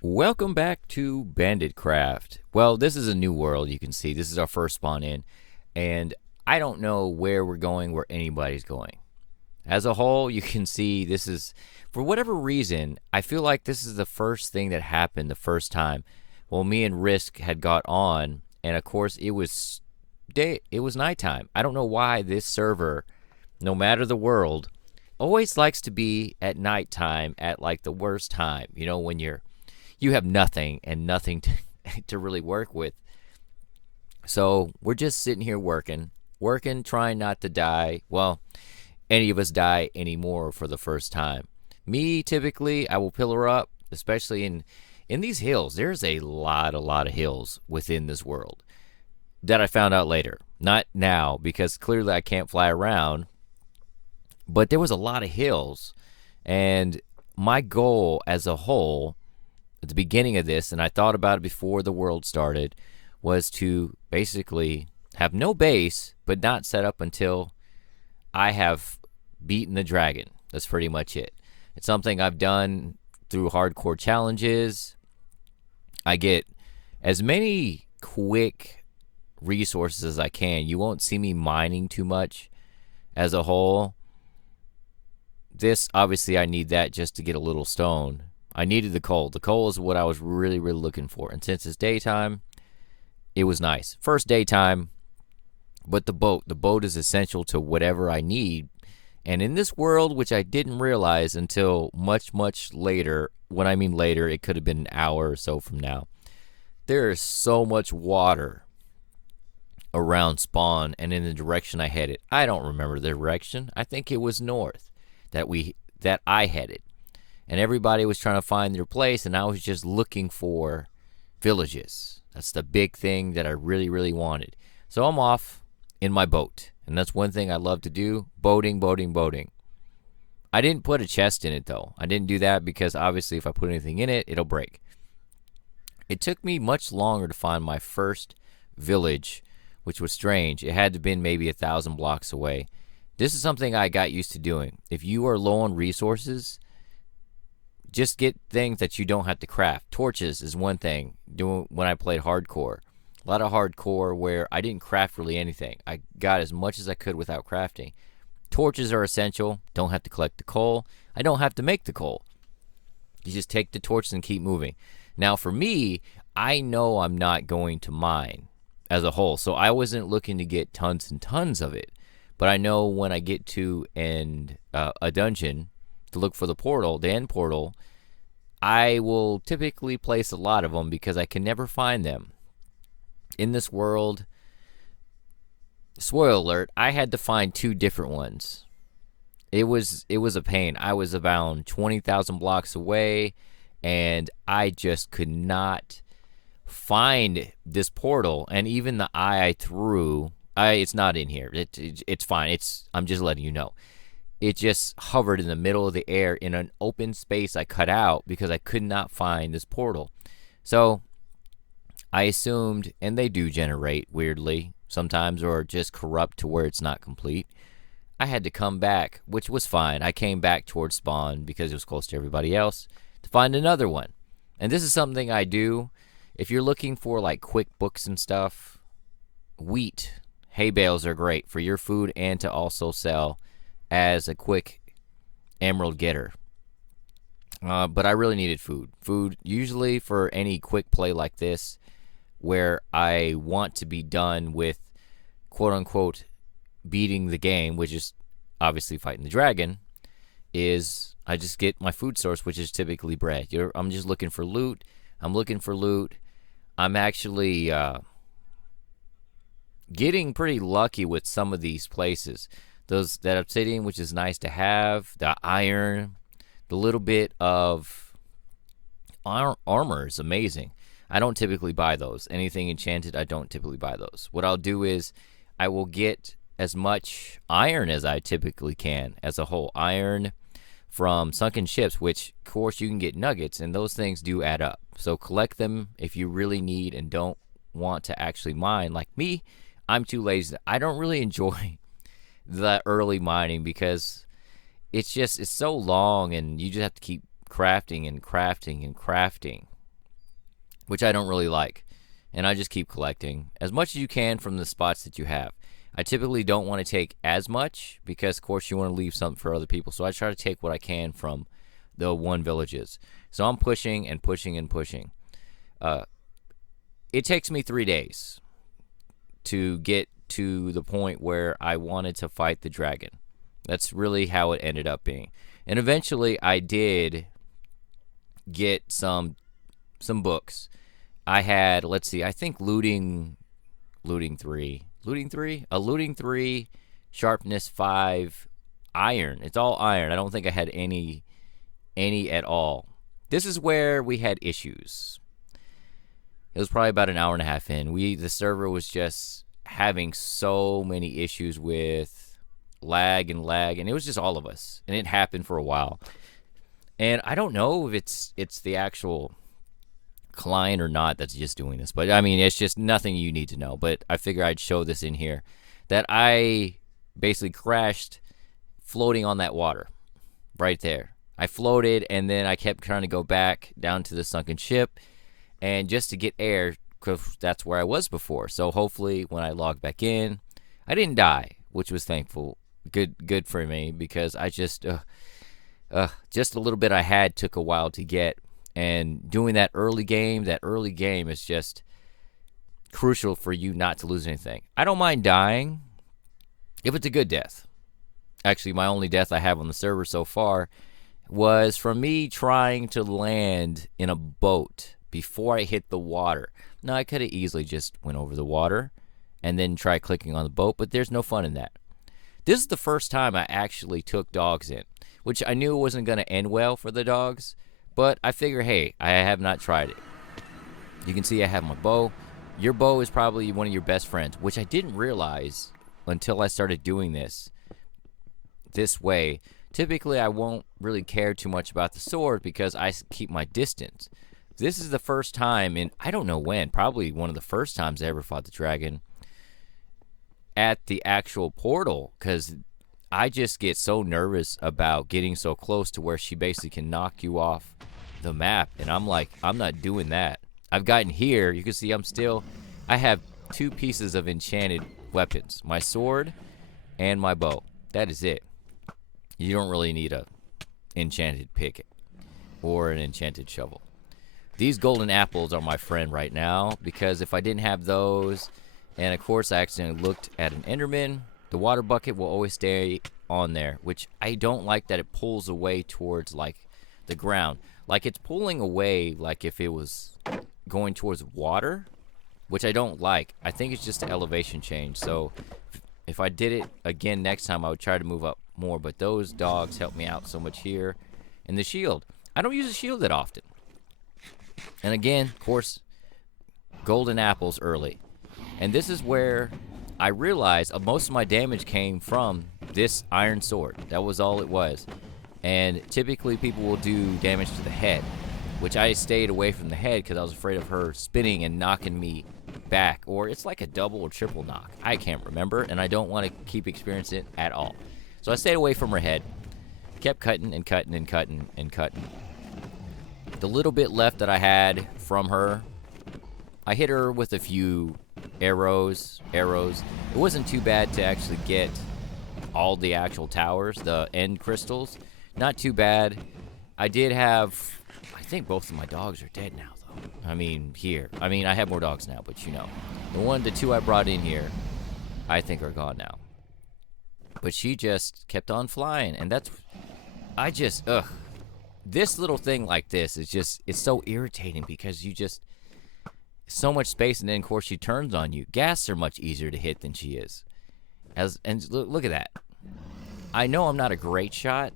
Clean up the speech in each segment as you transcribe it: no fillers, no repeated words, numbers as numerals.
Welcome back to Banditcraft. Well, this is a new world, you can see. This is our first spawn in, and I don't know where we're going, where anybody's going. As a whole, you can see this is, for whatever reason, I feel like this is the first thing that happened the first time. Well, me and Risk had got on, and of course, it was nighttime. I don't know why this server, no matter the world, always likes to be at nighttime at like the worst time. You know, when you have nothing and nothing to really work with. So we're just sitting here working, trying not to die. Well, any of us die anymore for the first time. Me, typically, I will pillar up, especially in these hills. There's a lot of hills within this world that I found out later. Not now, because clearly I can't fly around. But there was a lot of hills, and my goal as a whole at the beginning of this, and I thought about it before the world started, was to basically have no base, but not set up until I have beaten the dragon. That's pretty much it. It's something I've done through hardcore challenges. I get as many quick resources as I can. You won't see me mining too much as a whole. This, obviously, I need that just to get a little stone. I needed the coal. The coal is what I was really looking for. And since it's daytime, it was nice. First daytime, but the boat is essential to whatever I need. And in this world, which I didn't realize until much later, when I mean later, it could have been an hour or so from now, there is so much water around spawn and in the direction I headed. I don't remember the direction. I think it was north that I headed. And everybody was trying to find their place, and I was just looking for villages. That's the big thing that I really wanted. So I'm off in my boat, and that's one thing I love to do, boating. I didn't put a chest in it, though. I didn't do that because, obviously, if I put anything in it, it'll break. It took me much longer to find my first village, which was strange. It had to have been maybe 1,000 blocks away. This is something I got used to doing. If you are low on resources, just get things that you don't have to craft. Torches is one thing. Doing when I played hardcore, a lot of hardcore where I didn't craft really anything. I got as much as I could without crafting. Torches are essential. Don't have to collect the coal. I don't have to make the coal. You just take the torches and keep moving. Now for me, I know I'm not going to mine as a whole, so I wasn't looking to get tons and tons of it. But I know when I get to a dungeon to look for the end portal, I will typically place a lot of them because I can never find them. In this world, spoiler alert, I had to find 2 different ones. It was a pain. I was about 20,000 blocks away, and I just could not find this portal. And even the eye I threw, it's not in here. It's fine. I'm just letting you know. It just hovered in the middle of the air in an open space I cut out because I could not find this portal. So I assumed, and they do generate weirdly sometimes, or just corrupt to where it's not complete. I had to come back, which was fine. I came back towards spawn because it was close to everybody else to find another one. And this is something I do. If you're looking for like quick books and stuff, wheat, hay bales are great for your food and to also sell as a quick emerald getter. But I really needed food. Food, usually for any quick play like this, where I want to be done with, quote-unquote, beating the game, which is obviously fighting the dragon, is I just get my food source, which is typically bread. I'm just looking for loot. I'm actually getting pretty lucky with some of these places. That obsidian, which is nice to have, the iron, the little bit of armor is amazing. I don't typically buy those. Anything enchanted, I don't typically buy those. What I'll do is I will get as much iron as I typically can as a whole. Iron from sunken ships, which, of course, you can get nuggets, and those things do add up. So collect them if you really need and don't want to actually mine. Like me, I'm too lazy. I don't really enjoy the early mining because it's so long, and you just have to keep crafting. which I don't really like. And I just keep collecting as much as you can from the spots that you have. I typically don't want to take as much because, of course, you want to leave something for other people. So I try to take what I can from the one villages. So I'm pushing and pushing and pushing. It takes me 3 days to get to the point where I wanted to fight the dragon. That's really how it ended up being. And eventually I did get some books. I had, let's see, I think looting 3, a looting 3, sharpness 5, iron. It's all iron. I don't think I had any at all. This is where we had issues. It was probably about an hour and a half in. The server was just having so many issues with lag, and it was just all of us, and it happened for a while. And I don't know if it's the actual client or not that's just doing this, but I mean, it's just nothing you need to know. But I figure I'd show this in here, that I basically crashed floating on that water right there. I floated, and then I kept trying to go back down to the sunken ship, and just to get air, because that's where I was before. So hopefully when I log back in, I didn't die, which was thankful. Good for me, because I just a little bit I had took a while to get. And doing that early game is just crucial for you not to lose anything. I don't mind dying if it's a good death. Actually, my only death I have on the server so far was from me trying to land in a boat before I hit the water. Now, I could have easily just went over the water and then tried clicking on the boat, but there's no fun in that. This is the first time I actually took dogs in, which I knew it wasn't going to end well for the dogs, but I figure, hey, I have not tried it. You can see I have my bow. Your bow is probably one of your best friends, which I didn't realize until I started doing this way. Typically, I won't really care too much about the sword because I keep my distance. This is the first time in, I don't know when, probably one of the first times I ever fought the dragon at the actual portal, because I just get so nervous about getting so close to where she basically can knock you off the map, and I'm like, I'm not doing that. I've gotten here. You can see I have 2 pieces of enchanted weapons, my sword and my bow. That is it. You don't really need a enchanted pick or an enchanted shovel. These golden apples are my friend right now, because if I didn't have those, and of course I accidentally looked at an enderman, the water bucket will always stay on there, which I don't like, that it pulls away towards like the ground. Like it's pulling away like if it was going towards water, which I don't like. I think it's just an elevation change. So if I did it again next time, I would try to move up more, but those dogs help me out so much here. And the shield, I don't use a shield that often. And again, of course, golden apples early. And this is where I realized most of my damage came from this iron sword. That was all it was. And typically people will do damage to the head, which I stayed away from the head because I was afraid of her spinning and knocking me back. Or it's like a double or triple knock. I can't remember, and I don't want to keep experiencing it at all. So I stayed away from her head. Kept cutting and cutting and cutting and cutting. The little bit left that I had from her, I hit her with a few arrows. It wasn't too bad to actually get all the actual towers, the end crystals. Not too bad. I did have, I think both of my dogs are dead now, though. I have more dogs now, but you know. The 2 I brought in here, I think are gone now. But she just kept on flying, and this little thing like this is just, it's so irritating because you just, so much space, and then of course she turns on you. Ghasts are much easier to hit than she is. And look at that. I know I'm not a great shot,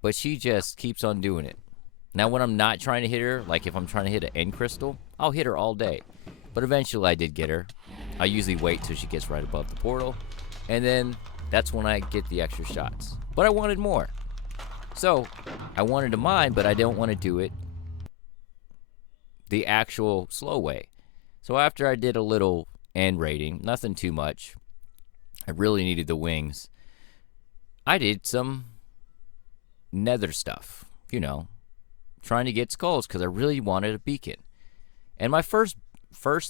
but she just keeps on doing it. Now when I'm not trying to hit her, like if I'm trying to hit an end crystal, I'll hit her all day. But eventually I did get her. I usually wait till she gets right above the portal, and then that's when I get the extra shots. But I wanted more. So I wanted to mine, but I don't want to do it the actual slow way. So after I did a little end raiding, nothing too much, I really needed the wings, I did some nether stuff, trying to get skulls because I really wanted a beacon. And my first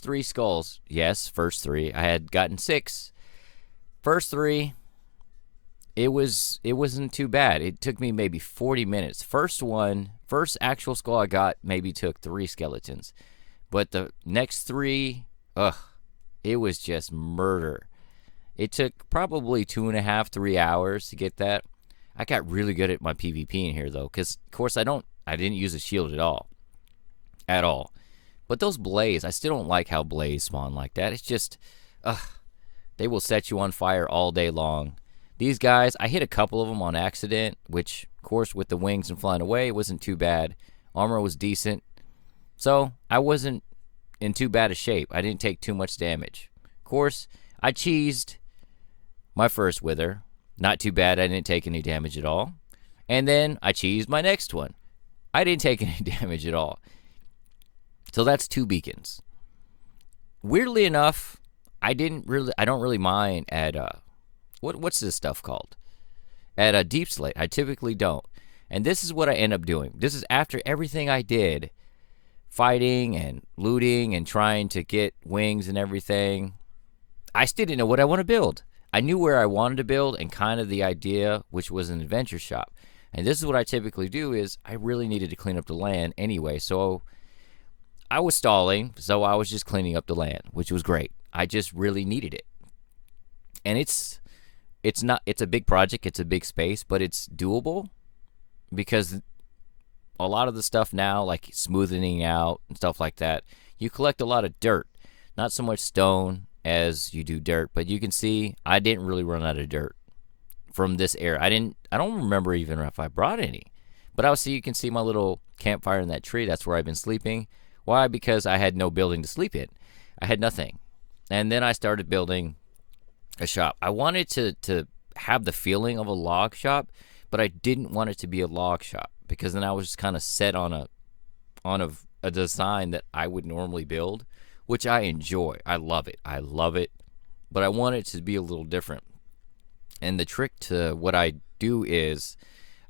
three skulls, yes, first three. I had gotten six. First three, it wasn't too bad. It took me maybe 40 minutes. First actual skull I got maybe took 3 skeletons. But the next 3, ugh, it was just murder. It took probably 2.5, 3 hours to get that. I got really good at my PvP in here though, because of course I didn't use a shield at all. But those blaze, I still don't like how blaze spawn like that. It's just, ugh, they will set you on fire all day long. These guys, I hit a couple of them on accident, which of course with the wings and flying away, it wasn't too bad. Armor was decent, so I wasn't in too bad a shape. I didn't take too much damage. Of course, I cheesed my first wither. Not too bad, I didn't take any damage at all. And then I cheesed my next one. I didn't take any damage at all. So that's 2 beacons. Weirdly enough, I don't really mind at what's this stuff called? At a deep slate. I typically don't. And this is what I end up doing. This is after everything I did, fighting and looting and trying to get wings and everything. I still didn't know what I want to build. I knew where I wanted to build and kind of the idea, which was an adventure shop. And this is what I typically do is I really needed to clean up the land anyway. So I was stalling, so I was just cleaning up the land, which was great. I just really needed it. And it's a big project, it's a big space, but it's doable because a lot of the stuff now, like smoothing out and stuff like that, you collect a lot of dirt. Not so much stone as you do dirt, but you can see I didn't really run out of dirt from this area. I don't remember even if I brought any. But you can see my little campfire in that tree. That's where I've been sleeping. Why? Because I had no building to sleep in. I had nothing. And then I started building a shop. I wanted to have the feeling of a log shop, but I didn't want it to be a log shop because then I was just kind of set on a design that I would normally build, which I enjoy. I love it. But I want it to be a little different. And the trick to what I do is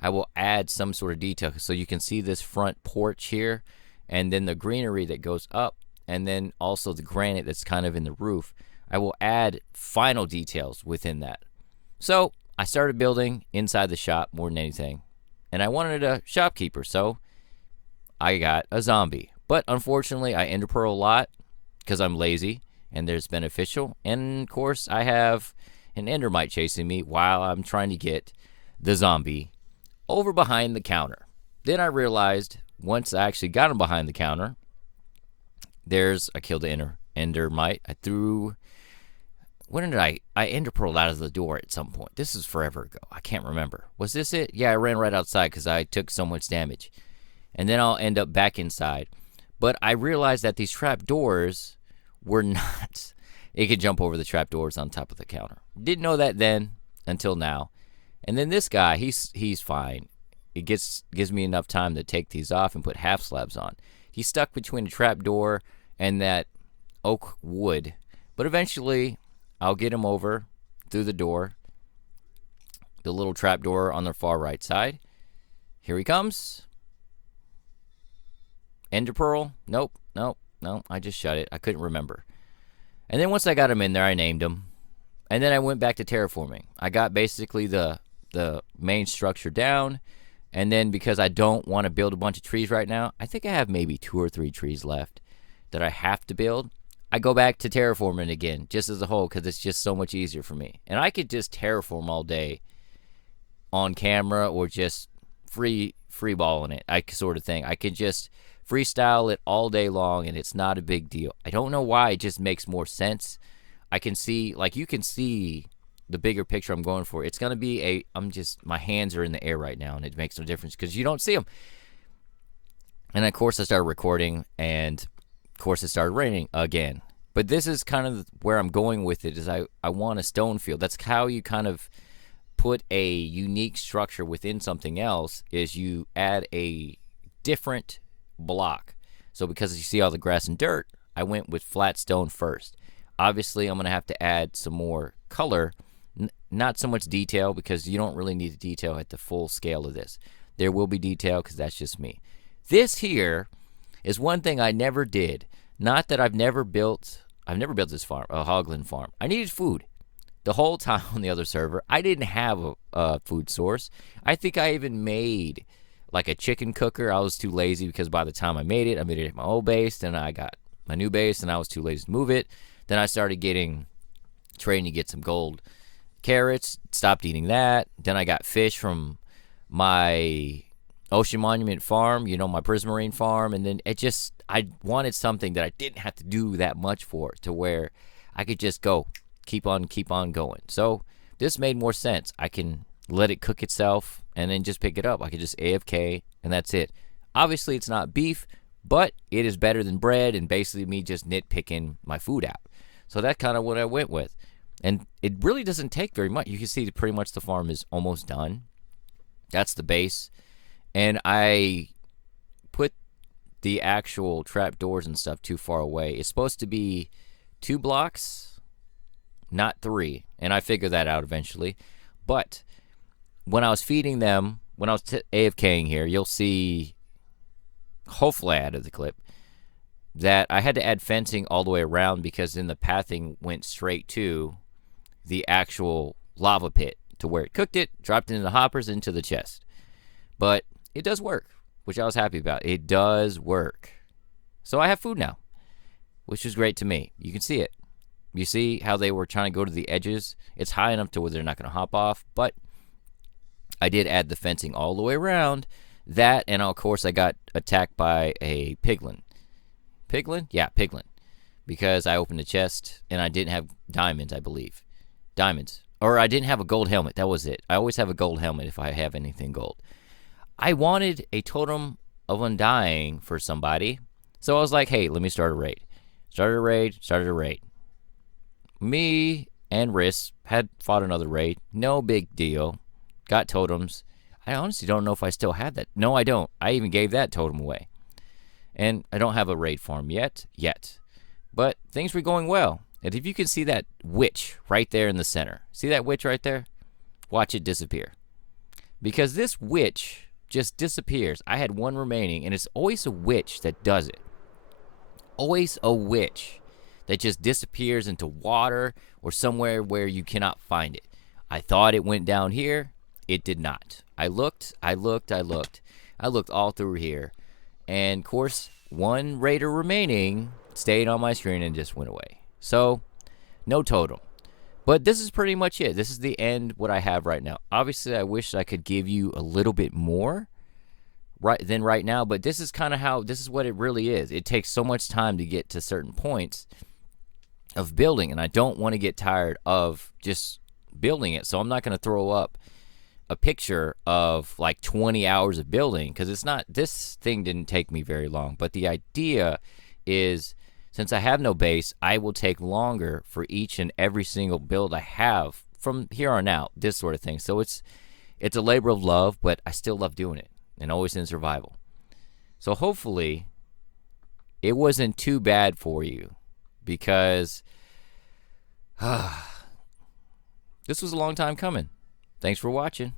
I will add some sort of detail. So you can see this front porch here, and then the greenery that goes up, and then also the granite that's kind of in the roof. I will add final details within that. So I started building inside the shop more than anything. And I wanted a shopkeeper, so I got a zombie. But unfortunately, I ender pearl a lot because I'm lazy, and there's beneficial. And of course, I have an endermite chasing me while I'm trying to get the zombie over behind the counter. Then I realized once I actually got him behind the counter, I killed the endermite. I threw, when did I ender pearled out of the door at some point. This is forever ago. I can't remember. Was this it? Yeah, I ran right outside because I took so much damage. And then I'll end up back inside. But I realized that these trap doors were not, it could jump over the trap doors on top of the counter. Didn't know that then until now. And then this guy, he's fine. It gives me enough time to take these off and put half slabs on. He's stuck between a trap door and that oak wood. But eventually, I'll get him over through the door. The little trap door on the far right side. Here he comes. Ender pearl? Nope. I just shut it. I couldn't remember. And then once I got him in there, I named him. And then I went back to terraforming. I got basically the main structure down. And then because I don't want to build a bunch of trees right now, I think I have maybe 2 or 3 trees left that I have to build. I go back to terraforming again, just as a whole, because it's just so much easier for me. And I could just terraform all day on camera or just freeballing it, sort of thing. I could just freestyle it all day long, and it's not a big deal. I don't know why. It just makes more sense. I can see, like, you can see the bigger picture I'm going for. It's going to be my hands are in the air right now, and it makes no difference because you don't see them. And of course, I started recording, and of course, it started raining again. But this is kind of where I'm going with it, is I want a stone field. That's how you kind of put a unique structure within something else, is you add a different block. So because you see all the grass and dirt, I went with flat stone first. Obviously, I'm going to have to add some more color, not so much detail, because you don't really need the detail at the full scale of this. There will be detail because that's just me. This here is one thing I never did. Not that I've never built this farm, a hogland farm. I needed food. The whole time on the other server, I didn't have a food source. I think I even made like a chicken cooker. I was too lazy because by the time I made it at my old base. Then I got my new base, and I was too lazy to move it. Then I started trading to get some gold carrots. Stopped eating that. Then I got fish from my Ocean Monument farm, my Prismarine farm. And then I wanted something that I didn't have to do that much for, to where I could just keep on going. So this made more sense. I can let it cook itself and then just pick it up. I could just AFK and that's it. Obviously, it's not beef, but it is better than bread and basically me just nitpicking my food out. So that's kind of what I went with. And it really doesn't take very much. You can see that pretty much the farm is almost done. That's the base. And I put the actual trap doors and stuff too far away. It's supposed to be 2 blocks, not 3. And I figured that out eventually. But when I was feeding them, when I was AFKing here, you'll see, hopefully I added the clip, that I had to add fencing all the way around because then the pathing went straight to the actual lava pit, to where it cooked it, dropped it in the hoppers, into the chest. But it does work, which I was happy about. It does work. So I have food now, which is great to me. You can see it. You see how they were trying to go to the edges? It's high enough to where they're not going to hop off, but I did add the fencing all the way around that, and of course I got attacked by a piglin. Piglin? Yeah, piglin. Because I opened the chest and I didn't have diamonds, I believe. Diamonds. Or I didn't have a gold helmet. That was it. I always have a gold helmet if I have anything gold. I wanted a totem of undying for somebody. So I was like, hey, let me start a raid. Started a raid. Me and Riss had fought another raid. No big deal. Got totems. I honestly don't know if I still have that. No, I don't. I even gave that totem away. And I don't have a raid farm yet. But things were going well. And if you can see that witch right there in the center. See that witch right there? Watch it disappear. Because this witch just disappears. I had one remaining, and it's always a witch that does it. Always a witch that just disappears into water or somewhere where you cannot find it. I thought it went down here. It did not. I looked all through here. And, of course, one raider remaining stayed on my screen and just went away. So, no totem. But this is pretty much it. This is the end, what I have right now. Obviously, I wish I could give you a little bit more than right now. But this is kind of this is what it really is. It takes so much time to get to certain points of building. And I don't want to get tired of just building it. So I'm not going to throw up a picture of like 20 hours of building, because it's not, this thing didn't take me very long. But the idea is, since I have no base, I will take longer for each and every single build I have from here on out, this sort of thing. So it's a labor of love, but I still love doing it, and always in survival. So hopefully it wasn't too bad for you, because this was a long time coming. Thanks for watching.